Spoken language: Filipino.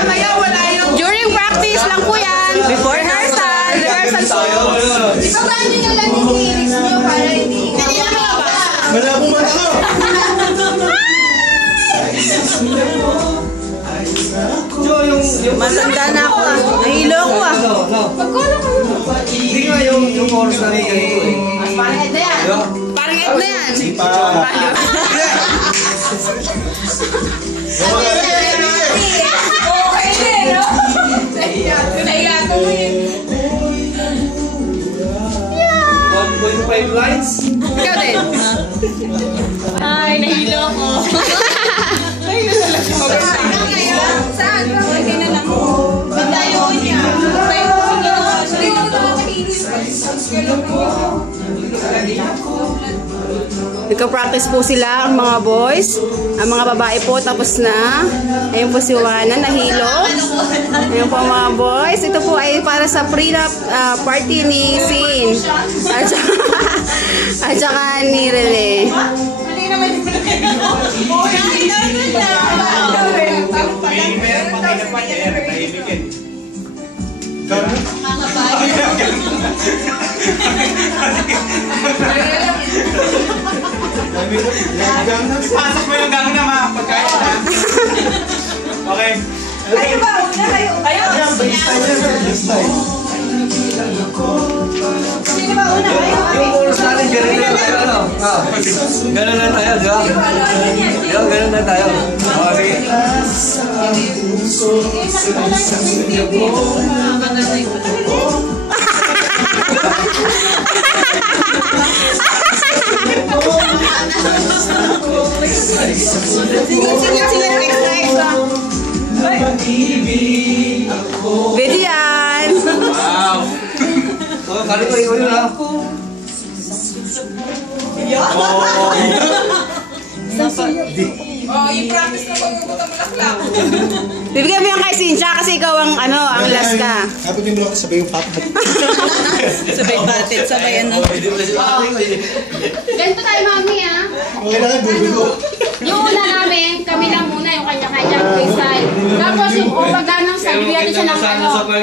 mamaya wala yung... During practice lang po yan. Before rehearsal. Rehearsal po. Ipaplaan nyo yung lang yung lyrics nyo para hindi... Hindi na mababa. Wala akong mata. Matanda na ako ah. Nahilo ako ah. Pagkala ko yun. Hindi nga yung oras namin ganito eh. Parang head na yan. Parang ed na yan. Okay din, no? Nahiya ko yun. 1.5 lines? Ikaw din. Ay, nahilo ako. Nahilo na lang. Saan? Hindi na lang. Bandayo niya. Nagka-practice po sila ang mga boys. Ang mga babae po tapos na. Ayun po si Juana, nahilo. Ayun po ang mga boys. Ito po ay para sa prenup party ni Sin. At saka ni Rene. Hindi naman yung Pasok mo yung gano'n na mga pagkain na. Okay. Kayo ba? Una kayo. Kayo? Sino ba una? Kayo? Yung oras natin, ganun na tayo, ano? Ganun na tayo, di ba? Ganun na tayo. Okay. Bedian! Wow! So, kali ko yun ha? Oh, i-practice na pag-ubutan mo laklak. Bibigyan mo yan kay Cynthia kasi ikaw ang ang last ka. Kapag yung blok, sabay yung papa. Sabay batit, sabay ano. Ganito tayo, mami, ah. Okay na lang, bubulo. Yung una namin, kami lang muna, yung kanya-kanya, side. Tapos yung pagka ng side, bigyan siya ng ano,